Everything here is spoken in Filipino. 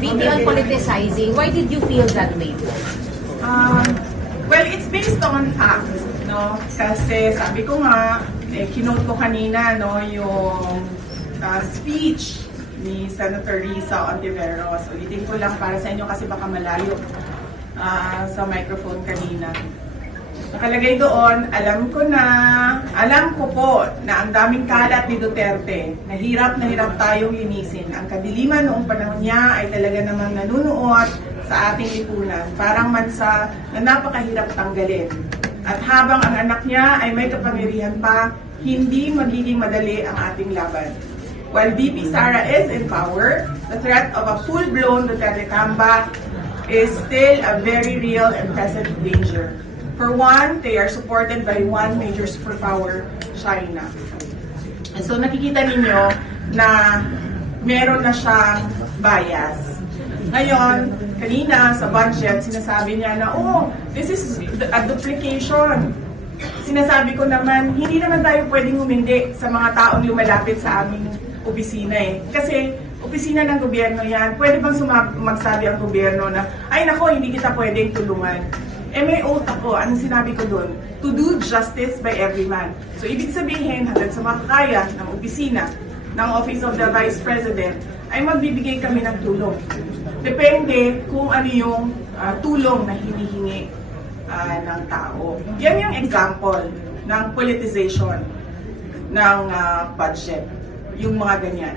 VP on politicizing. Why did you feel that way? Um, well, it's based on facts, no? Kasi sabi ko nga, eh, kinote ko kanina, no, yung uh, speech ni Senator Risa Ontiveros. Ulitin ko lang para sa inyo kasi baka malayo ah, sa microphone kanina. Nakalagay doon, alam ko na, alam ko po na ang daming kalat ni Duterte. Nahirap na hirap tayong linisin. Ang kadiliman noong panahon niya ay talaga namang nanunuot sa ating lipunan. Parang mansa na napakahirap tanggalin. At habang ang anak niya ay may kapangyarihan pa, hindi magiging madali ang ating laban. While VP Sara is in power, the threat of a full-blown Duterte comeback is still a very real and present danger. For one, they are supported by one major superpower, China. And so nakikita ninyo na meron na siyang bias. Ngayon, kanina sa budget, sinasabi niya na, oh, this is a duplication. Sinasabi ko naman, hindi naman tayo pwedeng humindi sa mga taong lumalapit sa aming opisina eh. Kasi opisina ng gobyerno yan, pwede bang magsabi ang gobyerno na, ay nako, hindi kita pwedeng tulungan. Eh may oath ako, anong sinabi ko doon? To do justice by every man. So ibig sabihin, hanggang sa makakaya ng opisina ng Office of the Vice President, ay magbibigay kami ng tulong. Depende kung ano yung ah, tulong na hinihingi ah, ng tao. Yan yung example ng politicization ng ah, budget. Yung mga ganyan.